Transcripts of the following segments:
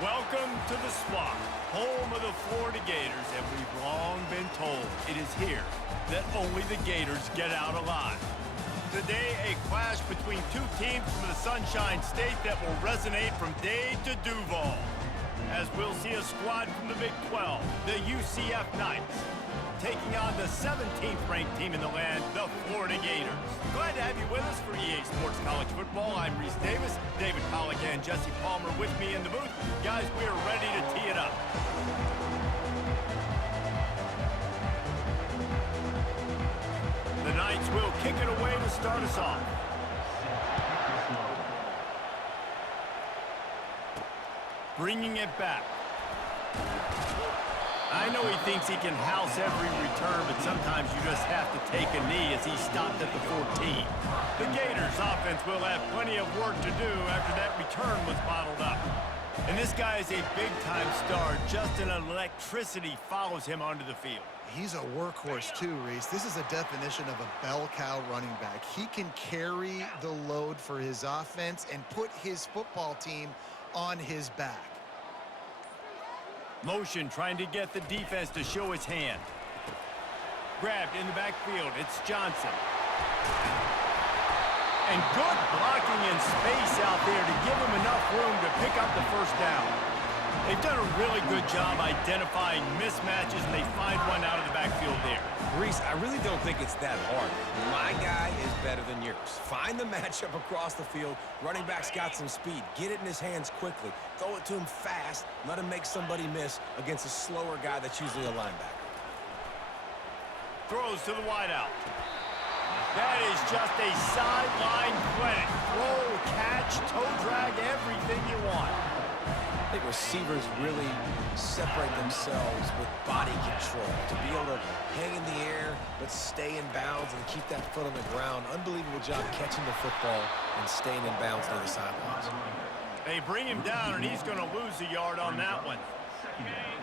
Welcome to the swamp, home of the Florida Gators, and we've long been told it is here that only the Gators get out alive. Today, a clash between two teams from the Sunshine State that will resonate from Dade to Duval, as we'll see a squad from the Big 12, the UCF Knights, taking on the 17th-ranked team in the land, the Florida Gators. Glad to have you with us for EA Sports College Football. I'm Reese Davis, David Pollack and Jesse Palmer with me in the booth. Guys, we are ready to tee it up. The Knights will kick it away to start us off. Bringing it back. I know he thinks he can house every return, but sometimes you just have to take a knee as he stopped at the 14. The Gators offense will have plenty of work to do after that return was bottled up. And this guy is a big-time star. Just an electricity follows him onto the field. He's a workhorse too, Reese. This is a definition of a bell cow running back. He can carry the load for his offense and put his football team on his back. Motion trying to get the defense to show his hand. Grabbed in the backfield. It's Johnson. And good blocking in space out there to give him enough room to pick up the first down. They've done a really good job identifying mismatches, and they find one out of the backfield there. Reese, I really don't think it's that hard. My guy is better than yours. Find the matchup across the field. Running back's got some speed. Get it in his hands quickly. Throw it to him fast. Let him make somebody miss against a slower guy that's usually a linebacker. Throws to the wideout. That is just a sideline clinic. Throw, catch, toe drag, everything you want. I think receivers really separate themselves with body control to be able to hang in the air but stay in bounds and keep that foot on the ground. Unbelievable job catching the football and staying in bounds near the sidelines. They bring him down, and he's going to lose a yard on that one.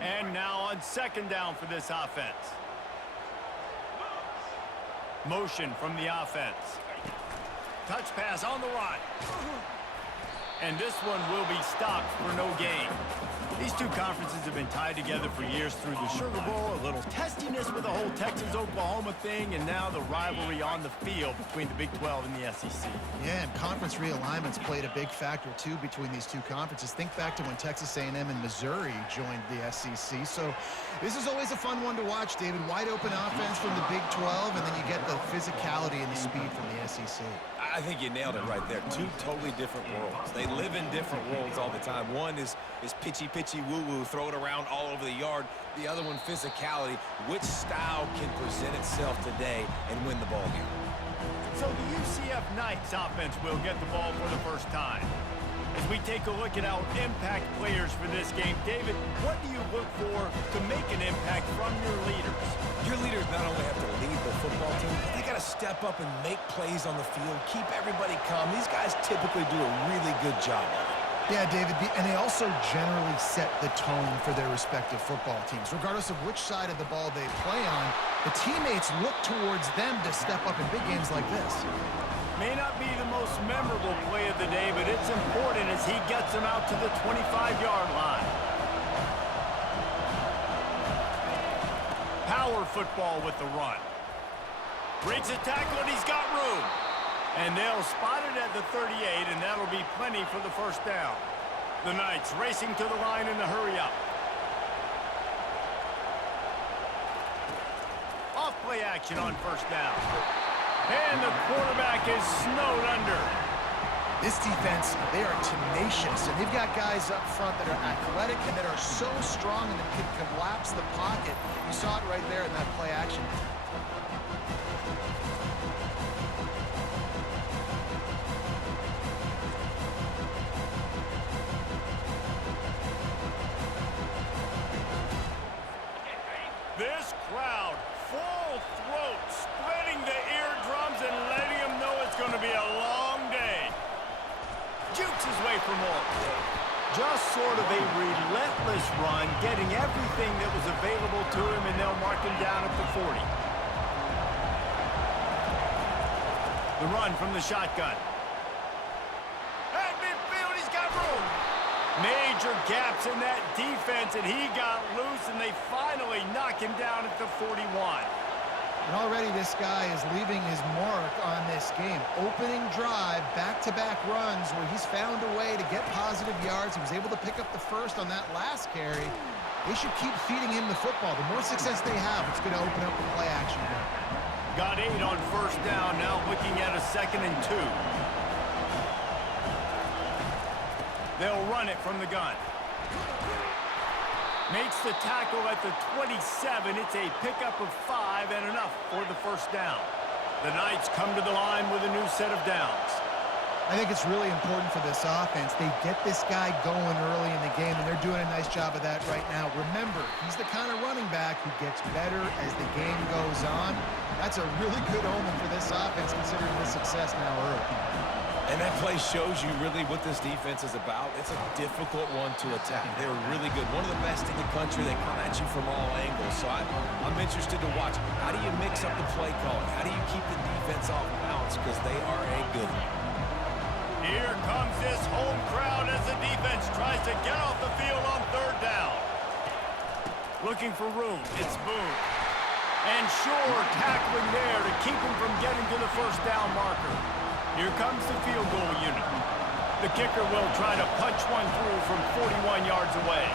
And now on second down for this offense. Motion from the offense. Touch pass on the run. And this one will be stopped for no gain. These two conferences have been tied together for years through the Sugar Bowl, a little testiness with the whole Texas-Oklahoma thing, and now the rivalry on the field between the Big 12 and the SEC. Yeah, and conference realignments played a big factor, too, between these two conferences. Think back to when Texas A&M and Missouri joined the SEC. So this is always a fun one to watch, David. Wide open offense from the Big 12, and then you get the physicality and the speed from the SEC. I think you nailed it right there. Two totally different worlds. They live in different worlds all the time. One is pitchy, woo-woo, throw it around all over the yard. The other one, physicality. Which style can present itself today and win the ball game? So the UCF Knights offense will get the ball for the first time. As we take a look at our impact players for this game, David, what do you look for to make an impact from your leaders? Your leaders not only have to lead the football team, but they got to step up and make plays on the field, keep everybody calm. These guys typically do a really good job of it. Yeah, David, and they also generally set the tone for their respective football teams. Regardless of which side of the ball they play on, the teammates look towards them to step up in big games like this. May not be the most memorable play of the day, but it's important as he gets them out to the 25-yard line. Power football with the run. Breaks a tackle, and he's got room. And they'll spot it at the 38, and that'll be plenty for the first down. The Knights racing to the line in the hurry-up. Off-play action on first down. And the quarterback is snowed under. This defense, they are tenacious, and they've got guys up front that are athletic and that are so strong and that can collapse the pocket. You saw it right there in that play action. This crowd, full throat, spreading the eardrums and letting them know it's going to be a long day. Jukes his way for more. Just sort of a relentless run, getting everything that was available to him, and they'll mark him down at the 40. The run from the shotgun. At midfield, he's got room. Major gaps in that defense, and he got loose, and they finally knock him down at the 41. And already this guy is leaving his mark on this game. Opening drive, back-to-back runs where he's found a way to get positive yards. He was able to pick up the first on that last carry. They should keep feeding him the football. The more success they have, it's going to open up the play action game. Got 8 on first down, now looking at a 2nd and 2. They'll run it from the gun. Makes the tackle at the 27. It's a pickup of 5 and enough for the first down. The Knights come to the line with a new set of downs. I think it's really important for this offense. They get this guy going early in the game, and they're doing a nice job of that right now. Remember, he's the kind of running back who gets better as the game goes on. That's a really good omen for this offense, considering the success now early. And that play shows you really what this defense is about. It's a difficult one to attack. They're really good. One of the best in the country. They come at you from all angles. So I'm interested to watch. How do you mix up the play calling? How do you keep the defense off balance? Because they are a good one. Here comes this home crowd as the defense tries to get off the field on 3rd down. Looking for room. It's Boone. And Shore tackling there to keep him from getting to the first down marker. Here comes the field goal unit. The kicker will try to punch one through from 41 yards away.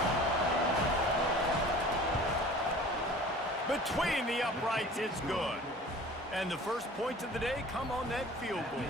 Between the uprights, it's good. And the first points of the day come on that field goal.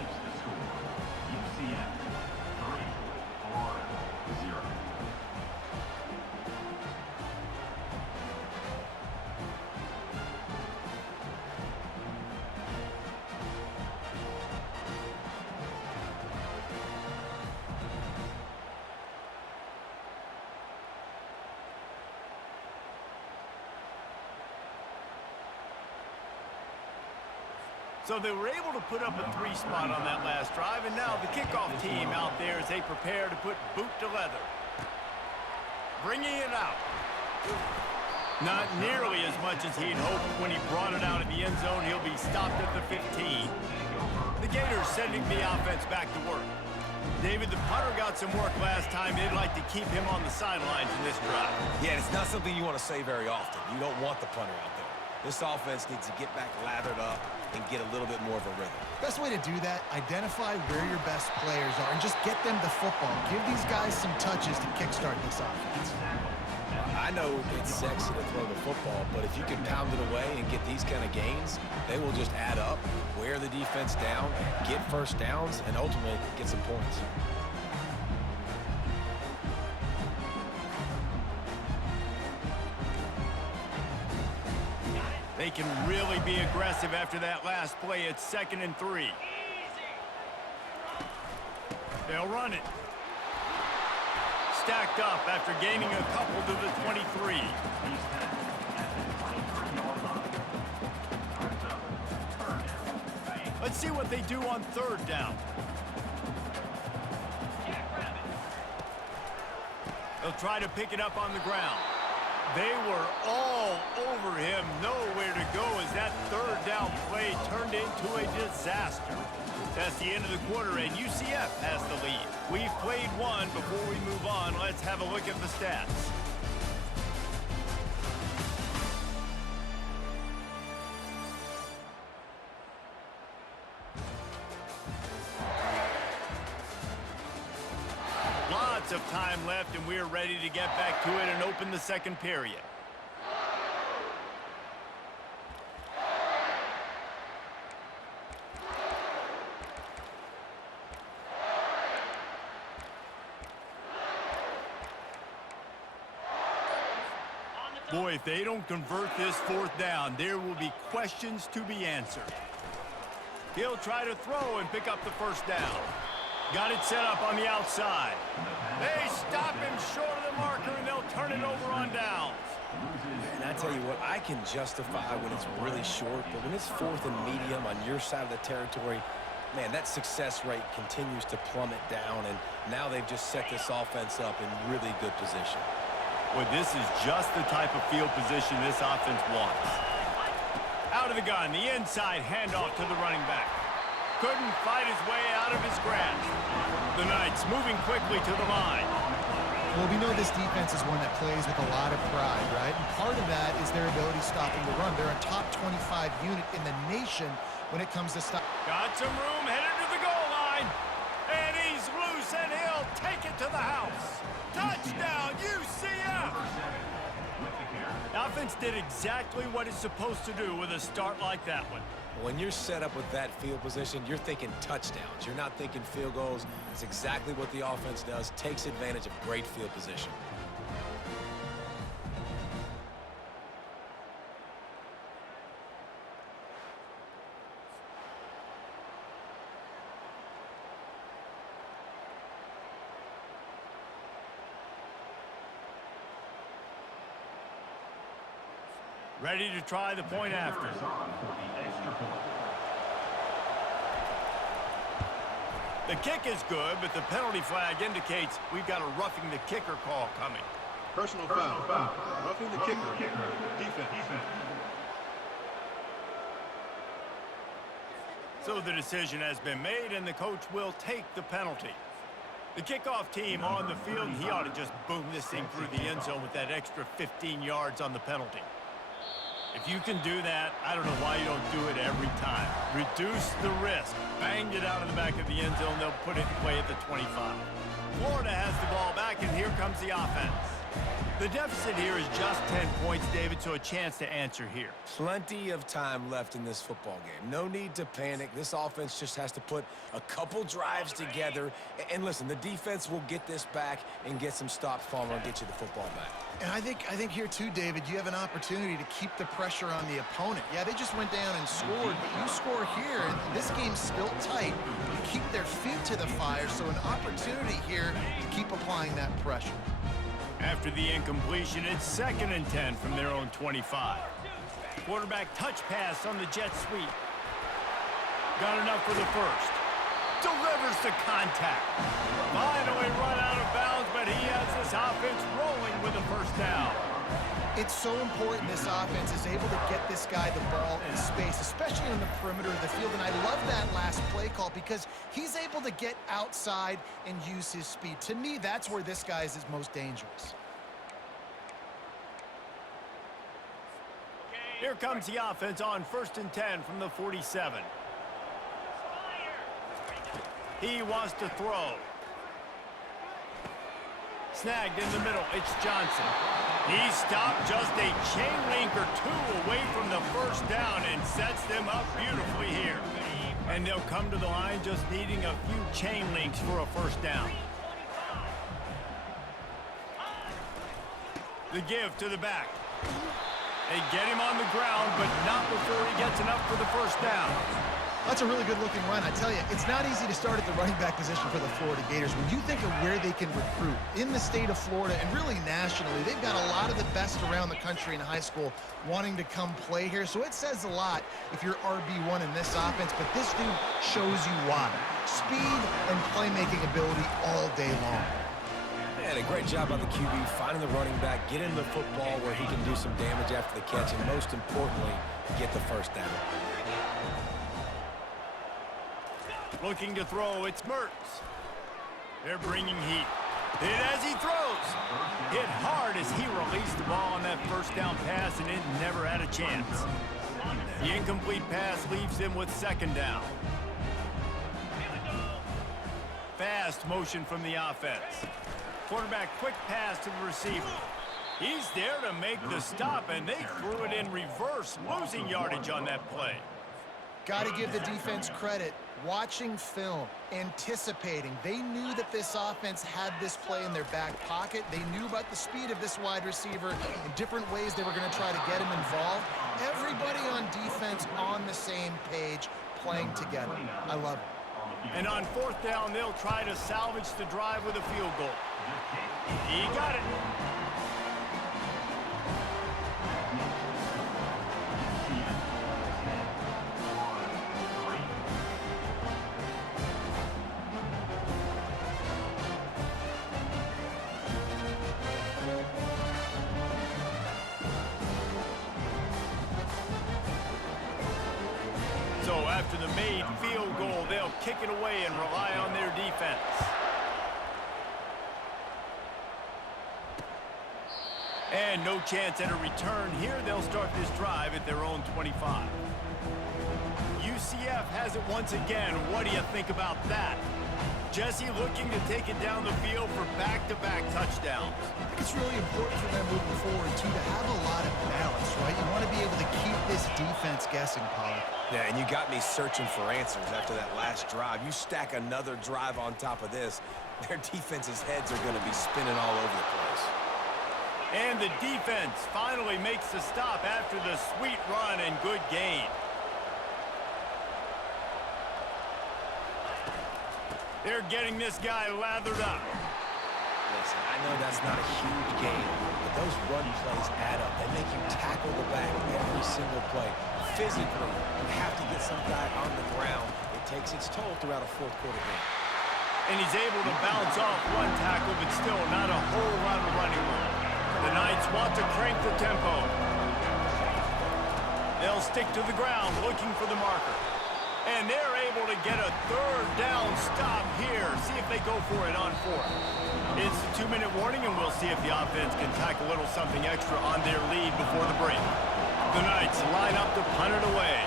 So they were able to put up a 3 spot on that last drive, and now the kickoff team out there as they prepare to put boot to leather. Bringing it out. Not nearly as much as he'd hoped when he brought it out of the end zone. He'll be stopped at the 15. The Gators sending the offense back to work. David, the punter got some work last time. They'd like to keep him on the sidelines in this drive. Yeah, it's not something you want to say very often. You don't want the punter out there. This offense needs to get back lathered up and get a little bit more of a rhythm. Best way to do that, identify where your best players are and just get them the football. Give these guys some touches to kickstart this offense. I know it's sexy to throw the football, but if you can pound it away and get these kind of gains, they will just add up, wear the defense down, get first downs, and ultimately get some points. They can really be aggressive after that last play. It's 2nd and 3. They'll run it. Stacked up after gaining a couple to the 23. Let's see what they do on 3rd down. They'll try to pick it up on the ground. They were all over him, nowhere to go as that 3rd down play turned into a disaster. That's the end of the quarter, and UCF has the lead. We've played one. Before we move on, let's have a look at the stats. Lots of time left, and we're ready to get back to it and open the 2nd period. Boy, if they don't convert this 4th down, there will be questions to be answered. He'll try to throw and pick up the first down. Got it set up on the outside. They stop him short of the marker, and they'll turn it over on downs. And I tell you what, I can justify when it's really short, but when it's 4th and medium on your side of the territory, man, that success rate continues to plummet down, and now they've just set this offense up in really good position. Well, this is just the type of field position this offense wants. Out of the gun, the inside handoff to the running back. Couldn't fight his way out of his grasp. The Knights moving quickly to the line. Well, we know this defense is one that plays with a lot of pride, right? And part of that is their ability stopping the run. They're a top 25 unit in the nation when it comes to stop. Got some room, headed to the goal line. And he's loose, and he'll take it to the house. Touchdown, UCF! The offense did exactly what it's supposed to do with a start like that one. When you're set up with that field position, you're thinking touchdowns. You're not thinking field goals. It's exactly what the offense does, takes advantage of great field position. Ready to try the point after. The kick is good, but the penalty flag indicates we've got a roughing the kicker call coming. Personal foul. Roughing the kicker. Defense. So the decision has been made, and the coach will take the penalty. The kickoff team on the field, he ought to just boom this thing through the end zone with that extra 15 yards on the penalty. If you can do that, I don't know why you don't do it every time. Reduce the risk. Banged it out of the back of the end zone. They'll put it away at the 25. Florida has the ball back, and here comes the offense. The deficit here is just 10 points, David, so a chance to answer here. Plenty of time left in this football game. No need to panic. This offense just has to put a couple drives together. And listen, the defense will get this back and get some stops following and get you the football back. And I think here too, David, you have an opportunity to keep the pressure on the opponent. Yeah, they just went down and scored, but you score here, and this game's still tight. You keep their feet to the fire, so an opportunity here to keep applying that pressure. After the incompletion, it's 2nd and 10 from their own 25. Quarterback touch pass on the jet sweep. Got enough for the first. Delivers the contact. Finally run out of bounds, but he has this offense rolling with a first down. It's so important this offense is able to get this guy the ball in space, especially on the perimeter of the field. And I love that last play call because he's able to get outside and use his speed. To me, that's where this guy is most dangerous. Here comes the offense on 1st and 10 from the 47. He wants to throw. Snagged in the middle, it's Johnson. He stopped just a chain link or two away from the first down and sets them up beautifully here. And they'll come to the line just needing a few chain links for a first down. The give to the back. They get him on the ground, but not before he gets enough for the first down. That's a really good-looking run. I tell you, it's not easy to start at the running back position for the Florida Gators. When you think of where they can recruit in the state of Florida and really nationally, they've got a lot of the best around the country in high school wanting to come play here. So it says a lot if you're RB1 in this offense, but this dude shows you why. Speed and playmaking ability all day long. Yeah, a great job by the QB, finding the running back, getting the football where he can do some damage after the catch, and most importantly, get the first down. Looking to throw, it's Mertz. They're bringing heat. Hit as he throws. Hit hard as he released the ball on that first down pass, and it never had a chance. The incomplete pass leaves them with 2nd down. Fast motion from the offense. Quarterback quick pass to the receiver. He's there to make the stop, and they threw it in reverse, losing yardage on that play. Got to give the defense credit. Watching film, anticipating. They knew that this offense had this play in their back pocket. They knew about the speed of this wide receiver and different ways they were going to try to get him involved. Everybody on defense on the same page, playing together. I love it. And on 4th down, they'll try to salvage the drive with a field goal. He got it. So after the made field goal, they'll kick it away and rely on their defense. And no chance at a return here. They'll start this drive at their own 25. UCF has it once again. What do you think about that? Jesse looking to take it down the field for back-to-back touchdowns. I think it's really important for them moving forward, too, to have a lot of balance, right? You want to be able to keep this defense guessing, Pollard. Yeah, and you got me searching for answers after that last drive. You stack another drive on top of this, their defense's heads are going to be spinning all over the place. And the defense finally makes the stop after the sweet run and good gain. They're getting this guy lathered up. Listen, I know that's not a huge gain, but those run plays add up. They make you tackle the back every single play. Physically, you have to get some guy on the ground. It takes its toll throughout a fourth-quarter game. And he's able to bounce off one tackle, but still not a whole lot of running room. The Knights want to crank the tempo. They'll stick to the ground looking for the marker. And they're able to get a third down stop here. See if they go for it on fourth. It's a 2-minute warning, and we'll see if the offense can tack a little something extra on their lead before the break. The Knights line up to punt it away.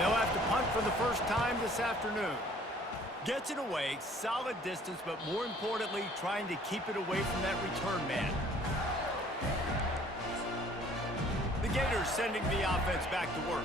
They'll have to punt for the first time this afternoon. Gets it away, solid distance, but more importantly, trying to keep it away from that return man. The Gators sending the offense back to work.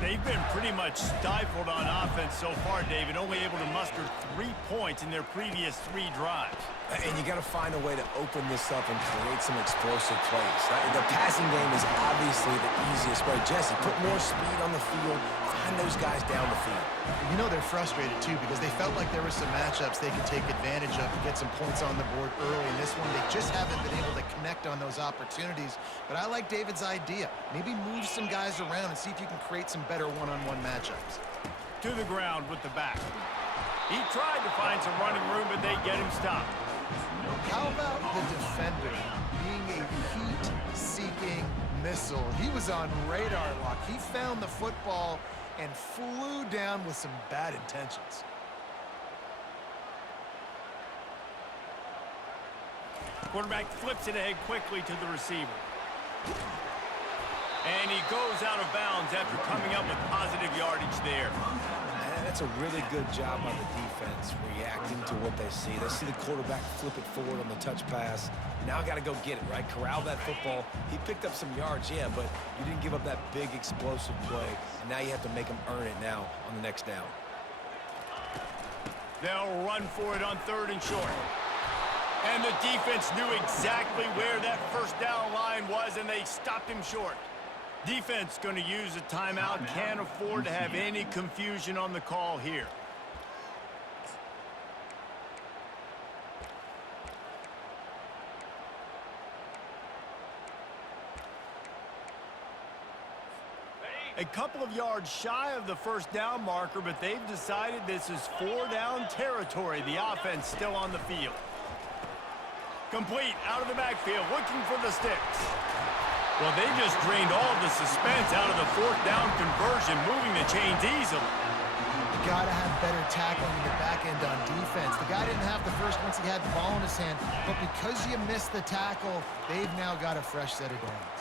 They've been pretty much stifled on offense so far, David, only able to muster 3 points in their previous 3 drives. And you got to find a way to open this up and create some explosive plays. The passing game is obviously the easiest way. Jesse, put more speed on the field, find those guys down the field. You know they're frustrated, too, because they felt like there were some matchups they could take advantage of to get some points on the board early. In this one, they just haven't been able to connect on those opportunities. But I like David's idea. Maybe move some guys around and see if you can create some better one-on-one matchups. To the ground with the back. He tried to find some running room, but they get him stopped. How about the defender being a heat-seeking missile? He was on radar lock. He found the football and flew down with some bad intentions. Quarterback flips it ahead quickly to the receiver. And he goes out of bounds after coming up with positive yardage there. That's a really good job by the defense, reacting to what they see. They see the quarterback flip it forward on the touch pass. Now got to go get it, right? Corral that football. He picked up some yards, yeah, but you didn't give up that big explosive play. And now you have to make him earn it now on the next down. They'll run for it on 3rd and short. And the defense knew exactly where that first down line was, and they stopped him short. Defense going to use a timeout. Can't afford to have any confusion on the call here. A couple of yards shy of the first down marker, but they've decided this is 4-down territory. The offense still on the field. Complete out of the backfield, looking for the sticks. Well, they just drained all of the suspense out of the 4th down conversion, moving the chains easily. You got to have better tackling in the back end on defense. The guy didn't have the first once he had the ball in his hand, but because you missed the tackle, they've now got a fresh set of downs.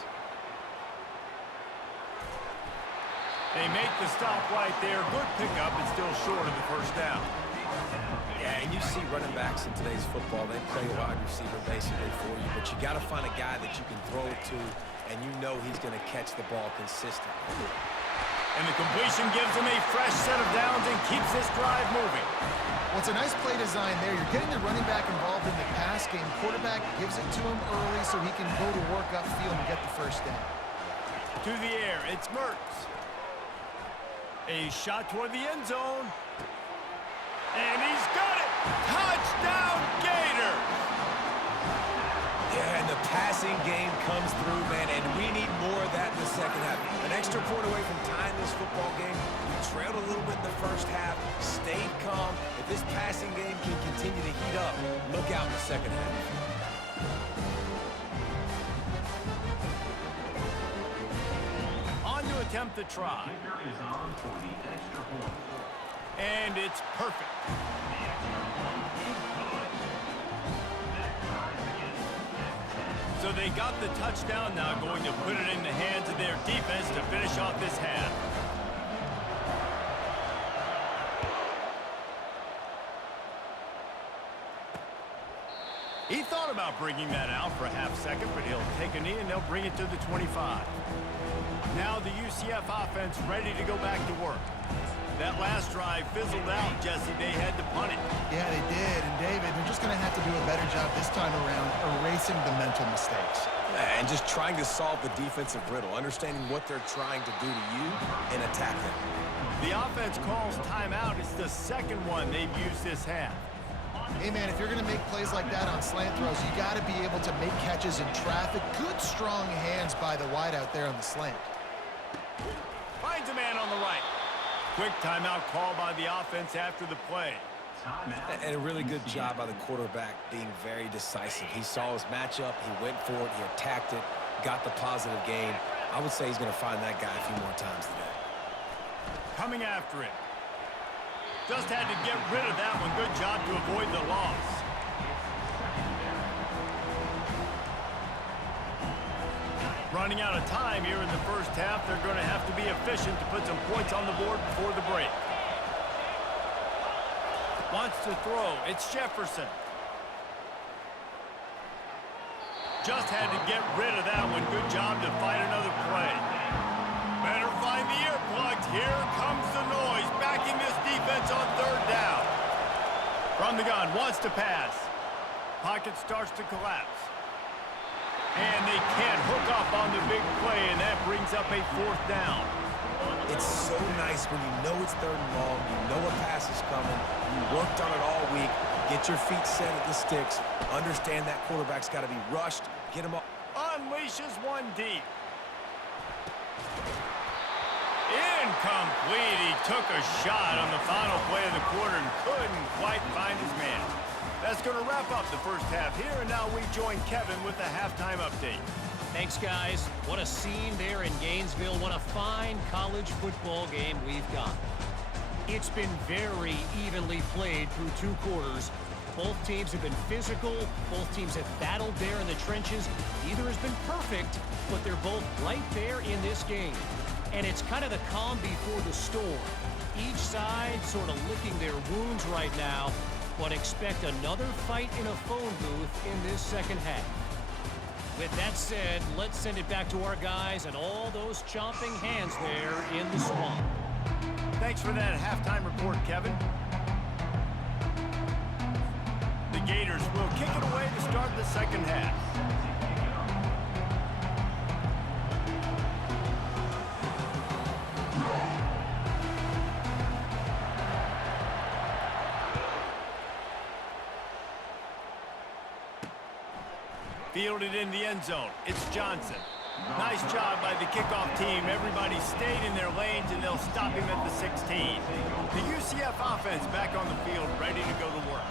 They make the stop right there. Good pickup, but still short of the first down. Yeah, and you see running backs in today's football, they play wide receiver basically for you, but you got to find a guy that you can throw it to, and you know he's going to catch the ball consistently. And the completion gives them a fresh set of downs and keeps this drive moving. Well, it's a nice play design there. You're getting the running back involved in the pass game. Quarterback gives it to him early so he can go to work upfield and get the first down. To the air, it's Mertz. A shot toward the end zone. And he's got it! Touchdown, Gators! Yeah, and the passing game comes through, man, and we need more of that in the second half. An extra point away from tying this football game. You trailed a little bit in the first half, stayed calm. If this passing game can continue to heat up, look out in the second half. On to attempt the try. And it's perfect. So So they got the touchdown, now going to put it in the hands of their defense to finish off this half. He thought about bringing that out for a half second, but he'll take a knee and they'll bring it to the 25. Now the UCF offense ready to go back to work. That last drive fizzled out, Jesse. They had to punt it. Yeah, they did. And, David, they're just going to have to do a better job this time around erasing the mental mistakes. And just trying to solve the defensive riddle, understanding what they're trying to do to you and attack them. The offense calls timeout. It's the second one they've used this half. Hey, man, if you're going to make plays like that on slant throws, you got to be able to make catches in traffic. Good, strong hands by the wideout there on the slant. Finds a man on the right. Quick timeout call by the offense after the play. And a really good job by the quarterback being very decisive. He saw his matchup, he went for it, he attacked it, got the positive gain. I would say he's going to find that guy a few more times today. Coming after it. Just had to get rid of that one. Good job to avoid the loss. Running out of time here in the first half. They're going to have to be efficient to put some points on the board before the break. Wants to throw. It's Jefferson. Just had to get rid of that one. Good job to find another play. Better find the earplugs. Here comes the noise. Backing this defense on third down. From the gun. Wants to pass. Pocket starts to collapse. And they can't hook up on the big play, and that brings up a fourth down. It's so nice when you know it's third and long, you know a pass is coming, you worked on it all week, get your feet set at the sticks, understand that quarterback's got to be rushed, get him up. Unleashes one deep. Incomplete. He took a shot on the final play of the quarter and couldn't quite find his man. That's going to wrap up the first half here, and now we join Kevin with the halftime update. Thanks, guys. What a scene there in Gainesville. What a fine college football game we've got. It's been very evenly played through two quarters. Both teams have been physical. Both teams have battled there in the trenches. Neither has been perfect, but they're both right there in this game. And it's kind of the calm before the storm. Each side sort of licking their wounds right now, but expect another fight in a phone booth in this second half. With that said, let's send it back to our guys and all those chomping hands there in the swamp. Thanks for that halftime report, Kevin. The Gators will kick it away to start the second half. Fielded in the end zone. It's Johnson. Nice job by the kickoff team. Everybody stayed in their lanes, and they'll stop him at the 16. The UCF offense back on the field, ready to go to work.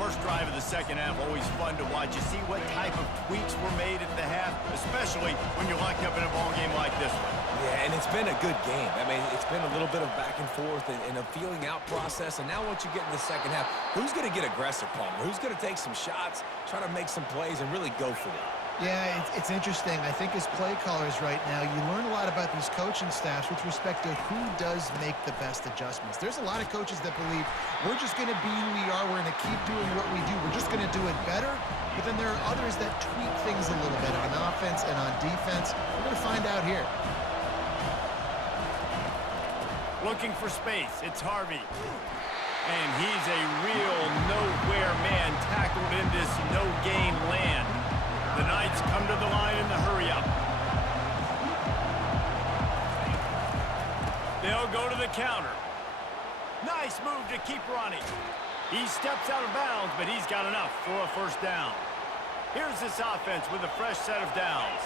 First drive of the second half, always fun to watch. You see what type of tweaks were made at the half, especially when you're locked up in a ball game like this one. Yeah, and it's been a good game. I mean, it's been a little bit of back and forth and a feeling out process. And now once you get in the second half, who's going to get aggressive, Palmer? Who's going to take some shots, try to make some plays, and really go for it? Yeah, it's interesting. I think as play callers right now, you learn a lot about these coaching staffs with respect to who does make the best adjustments. There's a lot of coaches that believe we're just going to be who we are. We're going to keep doing what we do. We're just going to do it better. But then there are others that tweak things a little bit on offense and on defense. We're going to find out here. Looking for space. It's Harvey. And he's a real nowhere man tackled in this no-gain land. The Knights come to the line in the hurry-up. They'll go to the counter. Nice move to keep running. He steps out of bounds, but he's got enough for a first down. Here's this offense with a fresh set of downs.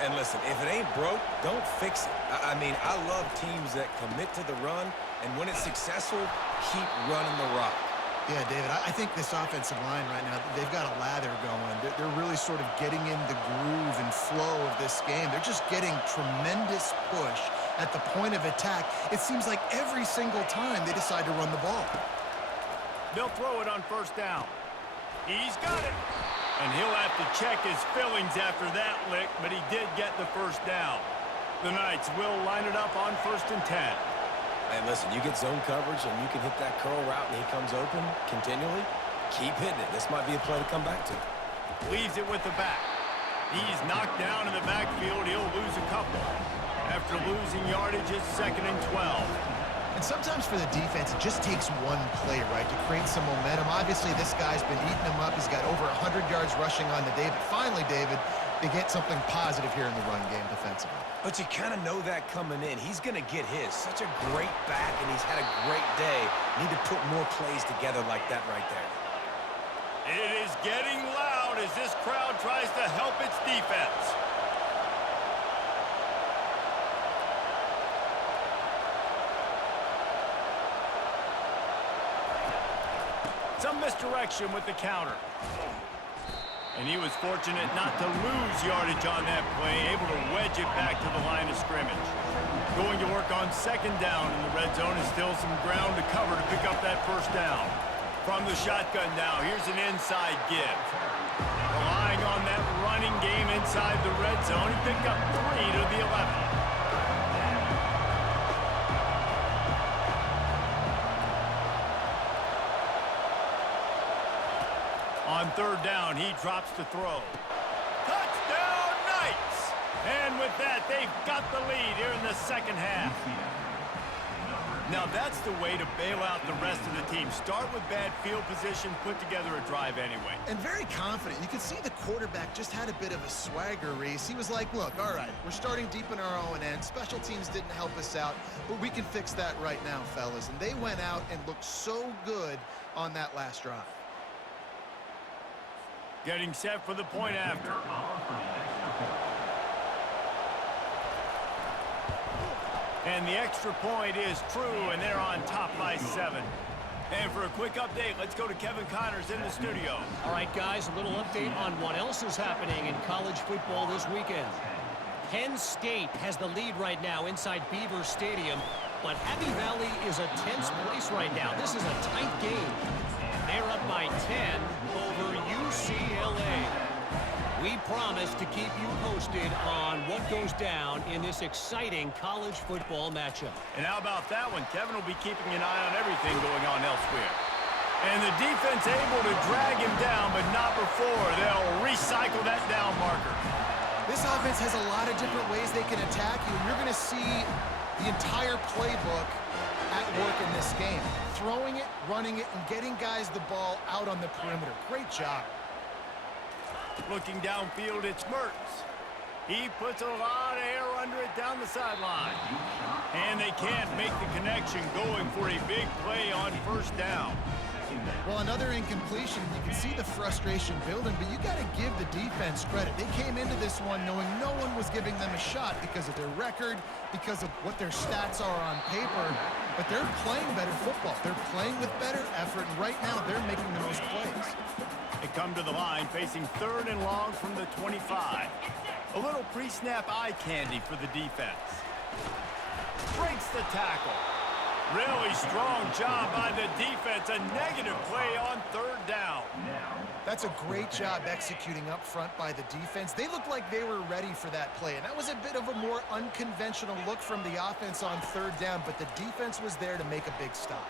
And listen, if it ain't broke, don't fix it. I mean, I love teams that commit to the run, and when it's successful, keep running the rock. Yeah, David, I think this offensive line right now, they've got a lather going. They're really sort of getting in the groove and flow of this game. They're just getting tremendous push at the point of attack. It seems like every single time they decide to run the ball. They'll throw it on first down. He's got it. And he'll have to check his fillings after that lick, but he did get the first down. The Knights will line it up on 1st and 10. And listen, you get zone coverage and you can hit that curl route and he comes open continually. Keep hitting it. This might be a play to come back to. Leaves it with the back. He's knocked down in the backfield. He'll lose a couple. After losing yardage, it's 2nd and 12. And sometimes for the defense, it just takes one play, right, to create some momentum. Obviously, this guy's been eating him up. He's got over 100 yards rushing on the day. But finally, David, they get something positive here in the run game defensively. But you kind of know that coming in. He's going to get his. Such a great back, and he's had a great day. Need to put more plays together like that right there. It is getting loud as this crowd tries to help its defense. Some misdirection with the counter. And he was fortunate not to lose yardage on that play, able to wedge it back to the line of scrimmage. Going to work on 2nd down in the red zone is still some ground to cover to pick up that first down. From the shotgun now, here's an inside give. Relying on that running game inside the red zone, he picked up 3 to the 11. On 3rd down, he drops to throw. Touchdown, Knights! And with that, they've got the lead here in the 2nd half. Now, that's the way to bail out the rest of the team. Start with bad field position, put together a drive anyway. And very confident. You could see the quarterback just had a bit of a swagger, Reese. He was like, look, all right, we're starting deep in our own end. Special teams didn't help us out, but we can fix that right now, fellas. And they went out and looked so good on that last drive. Getting set for the point after. And the extra point is true, and they're on top by 7. And for a quick update, let's go to Kevin Connors in the studio. All right, guys, a little update on what else is happening in college football this weekend. Penn State has the lead right now inside Beaver Stadium, but Happy Valley is a tense place right now. This is a tight game. They're up by 10 over UCLA. We promise to keep you posted on what goes down in this exciting college football matchup. And how about that one? Kevin will be keeping an eye on everything going on elsewhere. And the defense able to drag him down, but not before they'll recycle that down marker. This offense has a lot of different ways they can attack you, and you're going to see the entire playbook at work in this game. Throwing it, running it, and getting guys the ball out on the perimeter. Great job. Looking downfield, it's Mertz. He puts a lot of air under it down the sideline. And they can't make the connection, going for a big play on 1st down. Well, another incompletion. You can see the frustration building, but you got to give the defense credit. They came into this one knowing no one was giving them a shot because of their record, because of what their stats are on paper, but they're playing better football. They're playing with better effort, and right now they're making the most plays. They come to the line facing 3rd and long from the 25. A little pre-snap eye candy for the defense. Breaks the tackle. Really strong job by the defense. A negative play on 3rd down. That's a great job executing up front by the defense. They looked like they were ready for that play, and that was a bit of a more unconventional look from the offense on 3rd down, but the defense was there to make a big stop.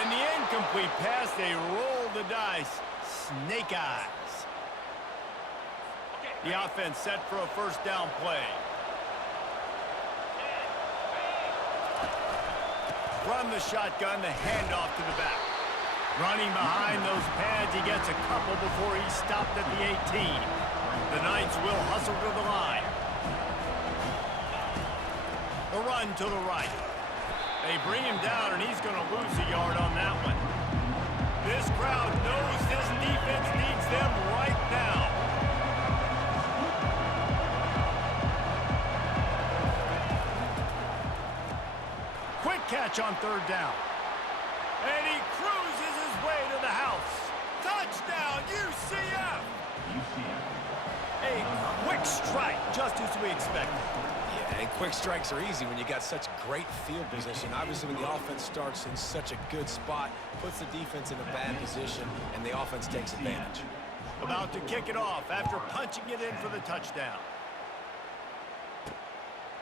And the incomplete pass, they roll the dice. Snake eyes. The offense set for a 1st down play. From the shotgun, the handoff to the back. Running behind those pads, he gets a couple before he's stopped at the 18. The Knights will hustle to the line. The run to the right. They bring him down, and he's going to lose a yard on that one. This crowd knows this defense needs them right now. Quick catch on 3rd down. And he cruises his way to the house. Touchdown, UCF! A quick strike, just as we expected. Yeah, And quick strikes are easy when you got such great field position. Obviously, when the offense starts in such a good spot, puts the defense in a bad position, and the offense takes advantage. About to kick it off after punching it in for the touchdown.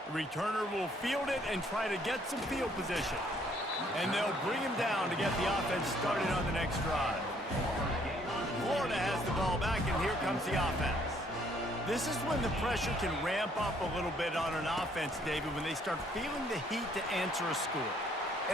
The returner will field it and try to get some field position. And they'll bring him down to get the offense started on the next drive. Florida has the ball back, and here comes the offense. This is when the pressure can ramp up a little bit on an offense, David, when they start feeling the heat to answer a score.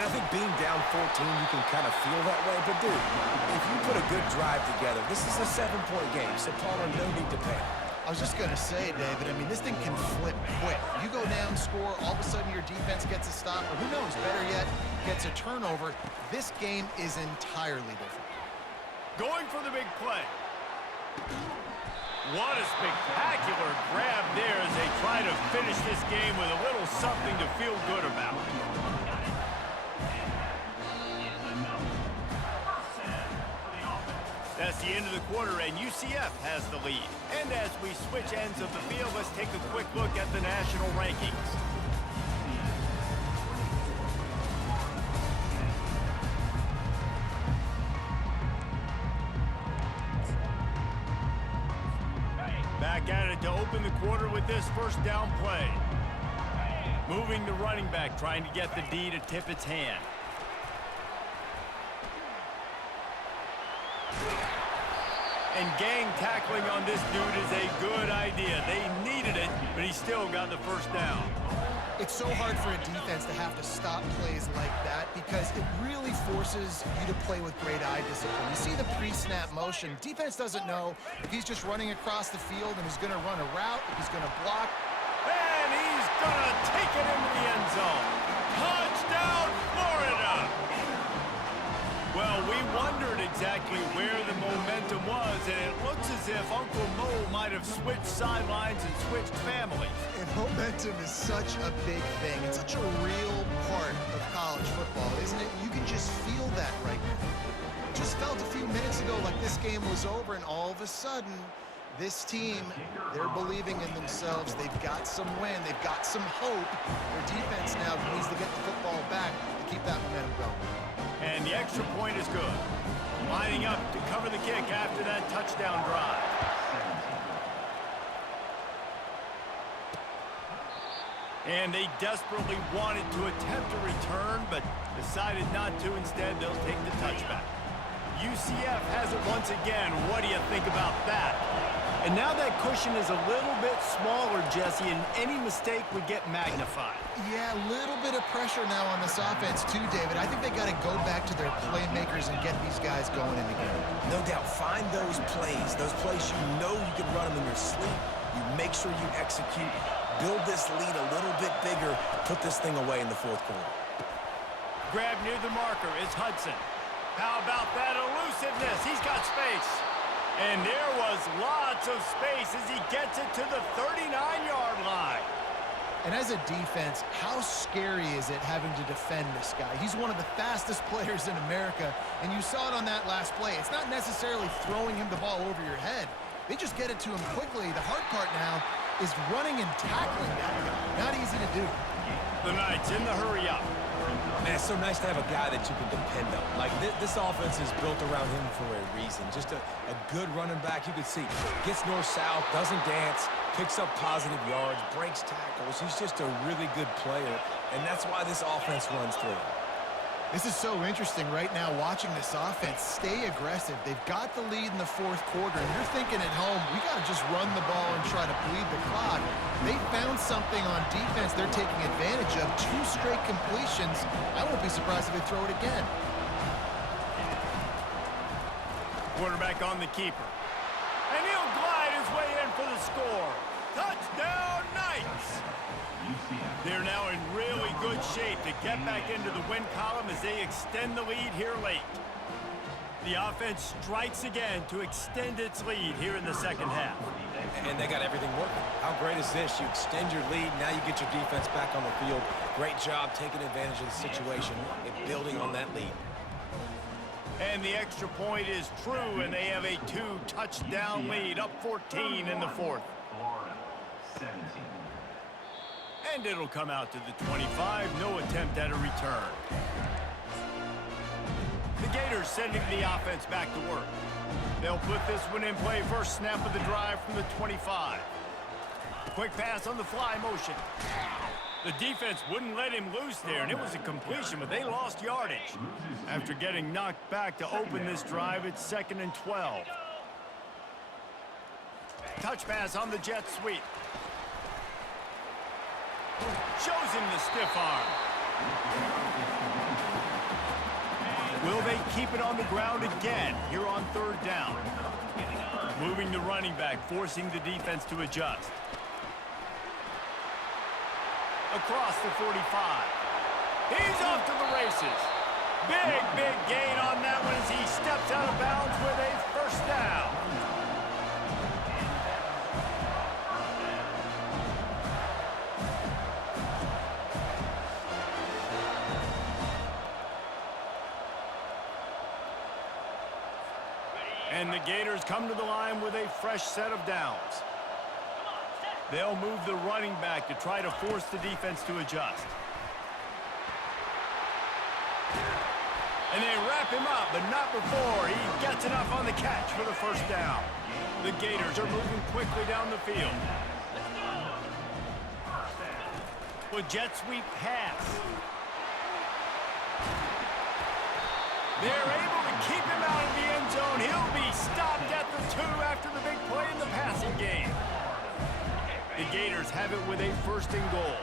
And I think being down 14, you can kind of feel that way. But, dude, if you put a good drive together, this is a 7-point game, so Pollard, no need to panic. I was just going to say, David, I mean, this thing can flip quick. You go down, score, all of a sudden your defense gets a stop, or who knows, better yet, gets a turnover. This game is entirely different. Going for the big play. What a spectacular grab there as they try to finish this game with a little something to feel good about. That's the end of the quarter, and UCF has the lead. And as we switch ends of the field, let's take a quick look at the national rankings. Back at it to open the quarter with this first down play. Moving the running back, trying to get the D to tip its hand. And gang tackling on this dude is a good idea. They needed it, but he still got the first down. It's so hard for a defense to have to stop plays like that because it really forces you to play with great eye discipline. You see the pre-snap motion. Defense doesn't know if he's just running across the field and he's going to run a route, if he's going to block. And he's going to take it into the end zone. Touchdown, Florida! Well, we wondered exactly where the momentum was, and it looks as if Uncle Mo might have switched sidelines and switched families. And momentum is such a big thing. It's such a real part of college football, isn't it? You can just feel that right now. It just felt a few minutes ago like this game was over, and all of a sudden, this team, they're believing in themselves. They've got some wind. They've got some hope. Their defense now needs to get the football back to keep that momentum going. And the extra point is good. Lining up to cover the kick after that touchdown drive. And they desperately wanted to attempt a return, but decided not to. Instead, they'll take the touchback. UCF has it once again. What do you think about that? And now that cushion is a little bit smaller, Jesse, and any mistake would get magnified. Yeah, a little bit of pressure now on this offense too, David. I think they got to go back to their playmakers and get these guys going in the game. No doubt. Find those plays you know you can run them in your sleep. You make sure you execute. Build this lead a little bit bigger. Put this thing away in the fourth quarter. Grab near the marker is Hudson. How about that elusiveness? He's got space. And there was lots of space as he gets it to the 39-yard line. And as a defense, how scary is it having to defend this guy? He's one of the fastest players in America, and you saw it on that last play. It's not necessarily throwing him the ball over your head. They just get it to him quickly. The hard part now is running and tackling that guy. Not easy to do. The Knights in the hurry up. Man, it's so nice to have a guy that you can depend on. Like, this offense is built around him for a reason. Just a good running back. You can see, gets north-south, doesn't dance, picks up positive yards, breaks tackles. He's just a really good player, and that's why this offense runs through. This is so interesting right now watching this offense stay aggressive. They've got the lead in the fourth quarter, and you're thinking at home, we got to just run the ball and try to bleed the clock. They found something on defense they're taking advantage of. 2 straight completions. I won't be surprised if they throw it again. Quarterback on the keeper. And he'll glide his way in for the score. Touchdown, Knights! They're now in really good shape to get back into the win column as they extend the lead here late. The offense strikes again to extend its lead here in the second half. And they got everything working. How great is this? You extend your lead, now you get your defense back on the field. Great job taking advantage of the situation and building on that lead. And the extra point is true, and they have a 2-touchdown lead, up 14 in the fourth. And it'll come out to the 25. No attempt at a return. The Gators sending the offense back to work. They'll put this one in play. First snap of the drive from the 25. Quick pass on the fly motion. The defense wouldn't let him loose there, and it was a completion, but they lost yardage. After getting knocked back to open this drive, it's 2nd and 12. Touch pass on the jet sweep. Shows him the stiff arm. Will they keep it on the ground again here on 3rd down? Moving the running back, forcing the defense to adjust. Across the 45. He's off to the races. Big gain on that one as he steps out of bounds with a first down. And the Gators come to the line with a fresh set of downs. They'll move the running back to try to force the defense to adjust. And they wrap him up, but not before he gets enough on the catch for the first down. The Gators are moving quickly down the field. With jet sweep pass. They're able to keep him out of the end zone. He'll be stopped at the 2 after the big play in the passing game. The Gators have it with a 1st and goal.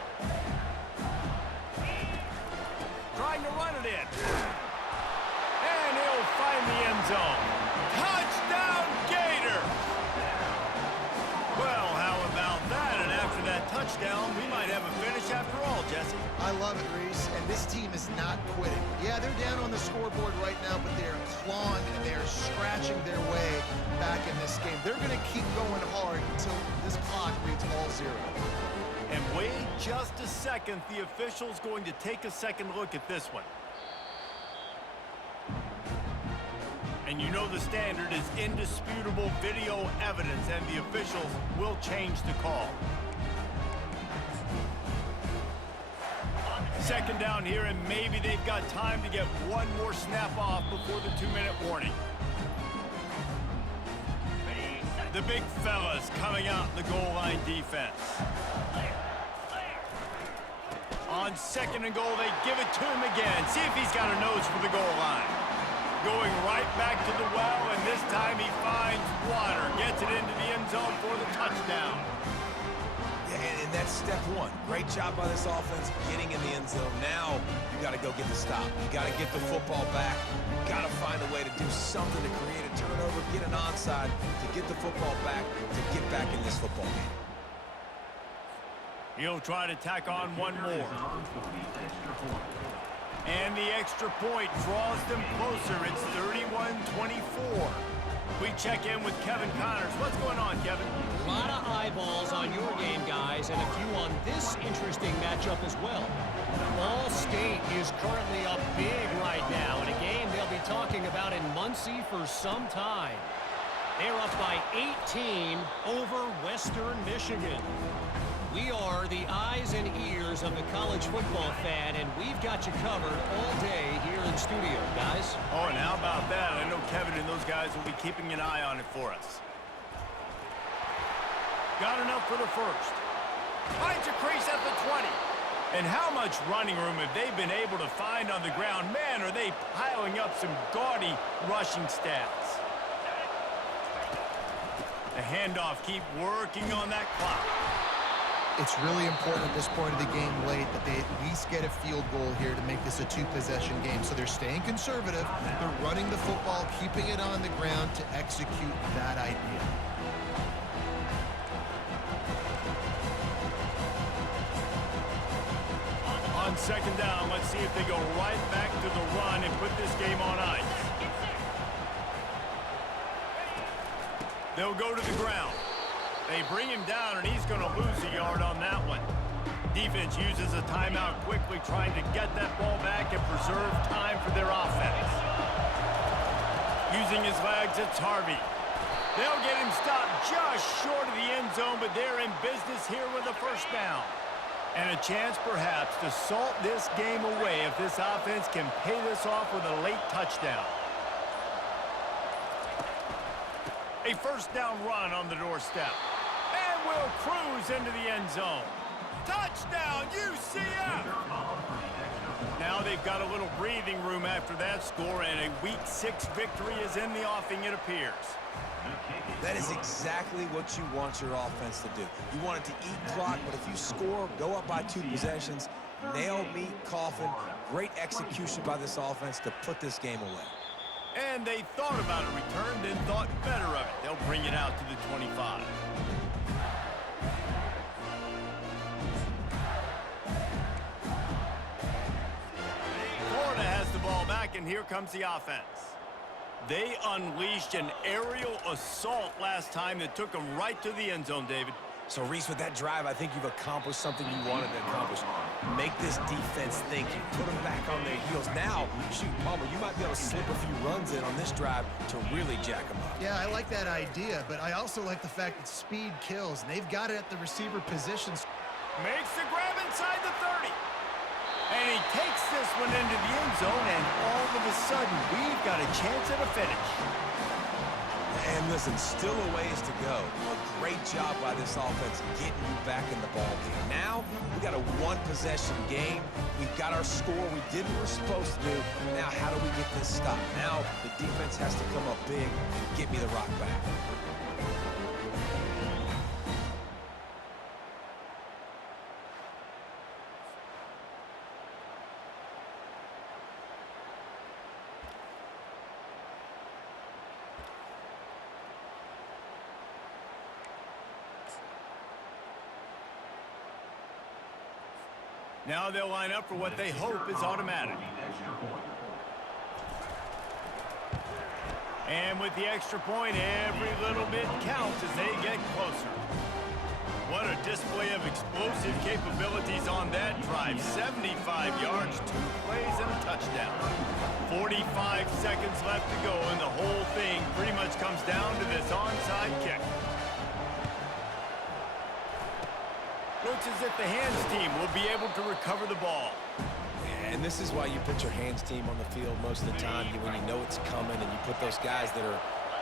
Trying to run it in. And he'll find the end zone. Touchdown, Gators! Well, how about that? And after that touchdown, we might have a finish after all, Jesse. I love it, Reese, and this team is not quitting. Yeah, they're down on the scoreboard right now, but they're clawing and they're scratching their way back in this game. They're going to keep going hard until this clock reads all 0. And wait just a second. The official's going to take a second look at this one. And you know the standard is indisputable video evidence, and the officials will change the call. 2nd down here, and maybe they've got time to get one more snap off before the 2-minute warning. The big fellas coming out in the goal line defense. On 2nd and goal, they give it to him again. See if he's got a nose for the goal line. Going right back to the well, and this time he finds water. Gets it into the end zone for the touchdown. Yeah, and that's step 1. Great job by this offense getting in the end zone. Now you got to go get the stop. You got to get the football back. You got to find a way to do something to create a turnover, get an onside, to get the football back, to get back in this football game. He'll try to tack on one more. And the extra point draws them closer. It's 31-24. We check in with Kevin Connors. What's going on, Kevin? A lot of eyeballs on your game, guys, and a few on this interesting matchup as well. Ball State is currently up big right now in a game they'll be talking about in Muncie for some time. They're up by 18 over Western Michigan. We are the eyes and ears of the college football fan, and we've got you covered all day here in studio, guys. Oh, and how about that? I know Kevin and those guys will be keeping an eye on it for us. Got enough for the first. Finds a crease at the 20. And how much running room have they been able to find on the ground? Man, are they piling up some gaudy rushing stats. The handoff, keep working on that clock. It's really important at this point of the game late that they at least get a field goal here to make this a 2-possession game. So they're staying conservative. They're running the football, keeping it on the ground to execute that idea. On 2nd down, let's see if they go right back to the run and put this game on ice. They'll go to the ground. They bring him down, and he's going to lose a yard on that one. Defense uses a timeout quickly, trying to get that ball back and preserve time for their offense. Using his legs, it's Harvey. They'll get him stopped just short of the end zone, but they're in business here with a first down. And a chance perhaps to salt this game away if this offense can pay this off with a late touchdown. A first down run on the doorstep. And will cruise into the end zone. Touchdown, UCF! Now they've got a little breathing room after that score, and a Week 6 victory is in the offing, it appears. That is exactly what you want your offense to do. You want it to eat clock, but if you score, go up by 2 possessions, nail, meet, coffin. Great execution by this offense to put this game away. And they thought about a return, then thought better of it. They'll bring it out to the 25. Florida has the ball back, and here comes the offense. They unleashed an aerial assault last time that took them right to the end zone, David. So, Reese, with that drive, I think you've accomplished something you wanted to accomplish. Make this defense thinking. Put them back on their heels. Now, shoot, Palmer, you might be able to slip a few runs in on this drive to really jack them up. Yeah, I like that idea, but I also like the fact that speed kills, and they've got it at the receiver positions. Makes the grab inside the 30. And he takes this one into the end zone, and all of a sudden, we've got a chance at a finish. And listen, still a ways to go. A great job by this offense getting you back in the ball game. Now, we got a one-possession game. We've got our score we did what we're supposed to do. Now, how do we get this stopped? Now, the defense has to come up big and get me the rock back. Now they'll line up for what they hope is automatic. And with the extra point, every little bit counts as they get closer. What a display of explosive capabilities on that drive. 75 yards, 2 plays, and a touchdown. 45 seconds left to go, and the whole thing pretty much comes down to this onside kick. Looks as if the hands team will be able to recover the ball. And this is why you put your hands team on the field most of the time when you know it's coming, and you put those guys that are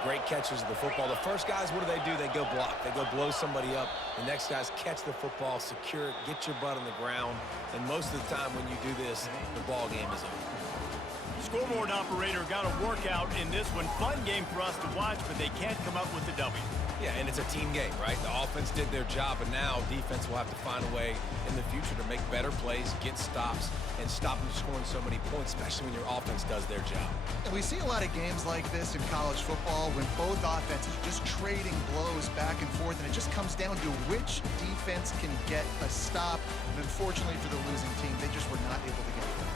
great catchers of the football. The first guys, what do? They go block. They go blow somebody up. The next guys catch the football, secure it, get your butt on the ground. And most of the time when you do this, the ball game is over. Scoreboard operator got a workout in this one. Fun game for us to watch, but they can't come up with the W. Yeah, and it's a team game, right? The offense did their job, and now defense will have to find a way in the future to make better plays, get stops, and stop them scoring so many points, especially when your offense does their job. And we see a lot of games like this in college football when both offenses are just trading blows back and forth, and it just comes down to which defense can get a stop. And unfortunately for the losing team, they just were not able to get it done.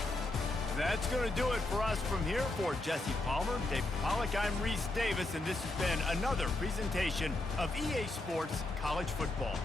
That's going to do it for us from here. For Jesse Palmer, David Pollack, I'm Reese Davis, and this has been another presentation of EA Sports College Football.